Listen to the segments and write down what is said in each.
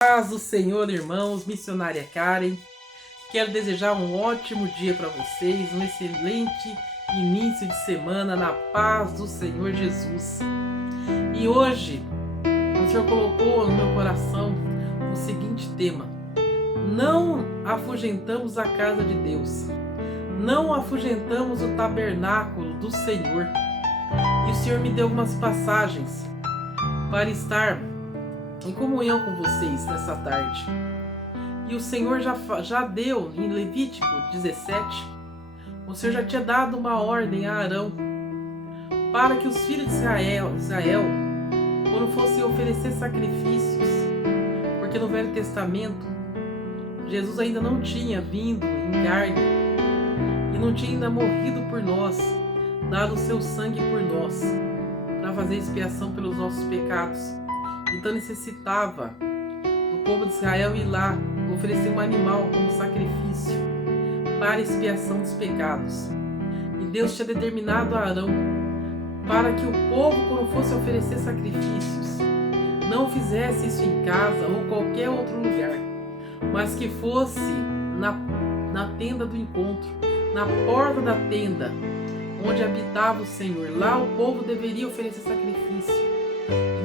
Paz do Senhor, irmãos, missionária Karen. Quero desejar um ótimo dia para vocês, um excelente início de semana na paz do Senhor Jesus. E hoje, o Senhor colocou no meu coração o seguinte tema: não afugentamos a casa de Deus, não afugentamos o tabernáculo do Senhor. E o Senhor me deu algumas passagens para estar em comunhão com vocês nessa tarde. E o Senhor já deu em Levítico 17, o Senhor já tinha dado uma ordem a Arão para que os filhos de Israel quando fossem oferecer sacrifícios, porque no Velho Testamento Jesus ainda não tinha vindo em carne e não tinha ainda morrido por nós, dado o seu sangue por nós para fazer expiação pelos nossos pecados. Então necessitava do povo de Israel ir lá oferecer um animal como sacrifício para expiação dos pecados. E Deus tinha determinado a Arão para que o povo, quando fosse oferecer sacrifícios, não fizesse isso em casa ou qualquer outro lugar, mas que fosse na tenda do encontro, na porta da tenda onde habitava o Senhor. Lá o povo deveria oferecer sacrifício.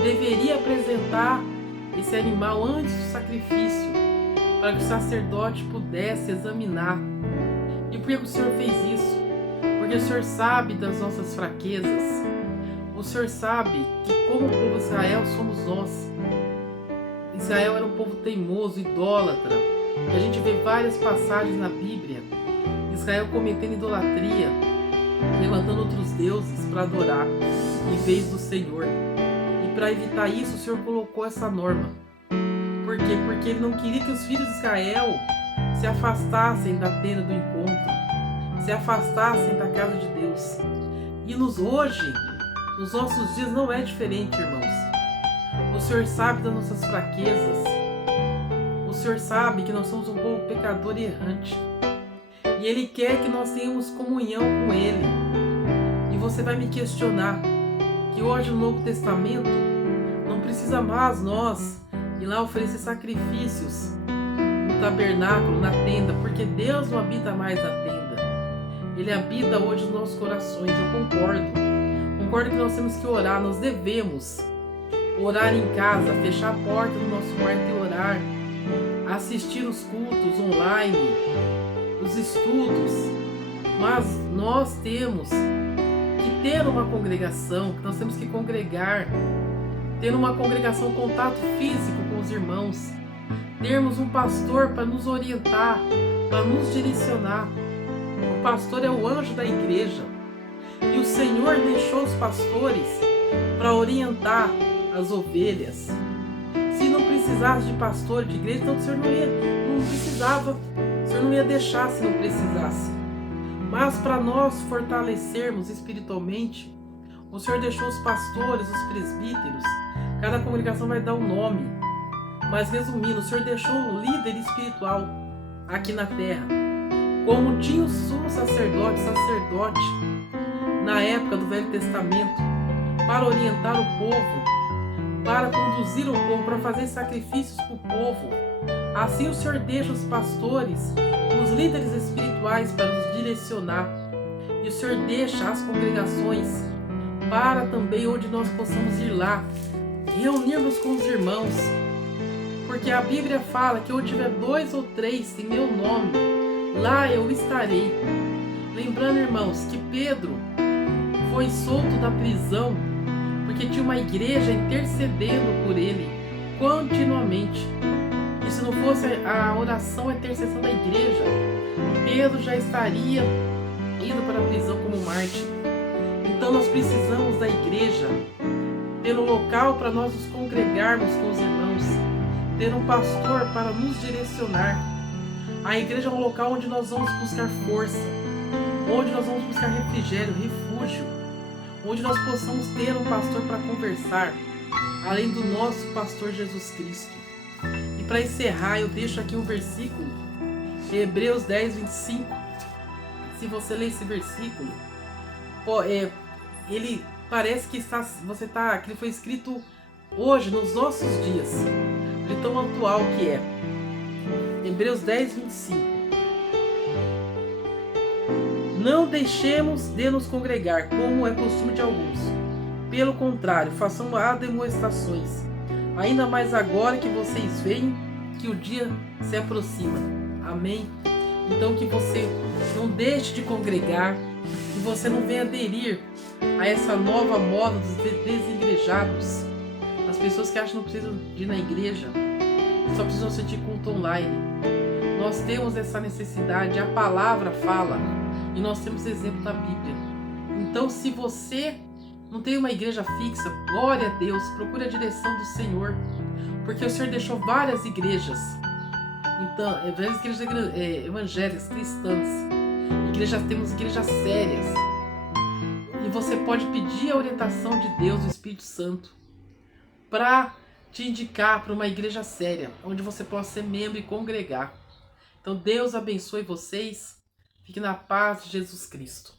Deveria apresentar esse animal antes do sacrifício, para que o sacerdote pudesse examinar. E por que o Senhor fez isso? Porque o Senhor sabe das nossas fraquezas. O Senhor sabe que, como o povo de Israel, somos nós. Israel era um povo teimoso, idólatra. E a gente vê várias passagens na Bíblia: Israel cometendo idolatria, levantando outros deuses para adorar em vez do Senhor. Para evitar isso, o Senhor colocou essa norma. Por quê? Porque Ele não queria que os filhos de Israel se afastassem da tenda do encontro, se afastassem da casa de Deus. E hoje, nos nossos dias, não é diferente, irmãos. O Senhor sabe das nossas fraquezas. O Senhor sabe que nós somos um povo pecador e errante. E Ele quer que nós tenhamos comunhão com Ele. E você vai me questionar que hoje no Novo Testamento não precisa mais nós ir lá oferecer sacrifícios no tabernáculo, na tenda, porque Deus não habita mais na tenda. Ele habita hoje nos nossos corações. Eu concordo que nós temos que orar, nós devemos orar em casa, fechar a porta do nosso quarto e orar, assistir os cultos online, os estudos, mas nós temos ter uma congregação, que nós temos que congregar, ter uma congregação, contato físico com os irmãos, termos um pastor para nos orientar, para nos direcionar. O pastor é o anjo da igreja e o Senhor deixou os pastores para orientar as ovelhas. Se não precisasse de pastor de igreja, então o Senhor não precisava, o Senhor não ia deixar se não precisasse. Mas para nós fortalecermos espiritualmente, o Senhor deixou os pastores, os presbíteros, cada congregação vai dar um nome. Mas resumindo, o Senhor deixou um líder espiritual aqui na terra. Como tinha o sumo sacerdote na época do Velho Testamento, para orientar o povo, para conduzir o povo, para fazer sacrifícios para o povo. Assim o Senhor deixa os pastores, os líderes espirituais para nos direcionar. E o Senhor deixa as congregações para também onde nós possamos ir lá, reunirmos com os irmãos. Porque a Bíblia fala que onde tiver 2 ou 3 em meu nome, lá eu estarei. Lembrando, irmãos, que Pedro foi solto da prisão porque tinha uma igreja intercedendo por ele continuamente. E se não fosse a oração, a intercessão da igreja, Pedro já estaria indo para a prisão como mártir. Então nós precisamos da igreja, ter um local para nós nos congregarmos com os irmãos, ter um pastor para nos direcionar. A igreja é um local onde nós vamos buscar força, onde nós vamos buscar refrigério, refúgio, onde nós possamos ter um pastor para conversar, além do nosso pastor Jesus Cristo. E para encerrar, eu deixo aqui um versículo, Hebreus 10, 25. Se você ler esse versículo, ele parece que ele foi escrito hoje, nos nossos dias. de tão atual que é. Hebreus 10, 25. Não deixemos de nos congregar, como é costume de alguns. Pelo contrário, façamos admoestações, ainda mais agora que vocês veem que o dia se aproxima. Amém? Então que você não deixe de congregar, que você não venha aderir a essa nova moda dos desigrejados, as pessoas que acham que não precisam de ir na igreja, só precisam sentir culto online. Nós temos essa necessidade, a palavra fala, e nós temos exemplo da Bíblia. Então, se você não tem uma igreja fixa, glória a Deus, procure a direção do Senhor, porque o Senhor deixou várias igrejas. Então, várias igrejas evangélicas, cristãs. Temos igrejas sérias. E você pode pedir a orientação de Deus, do Espírito Santo, para te indicar para uma igreja séria, onde você possa ser membro e congregar. Então Deus abençoe vocês. Fique na paz de Jesus Cristo.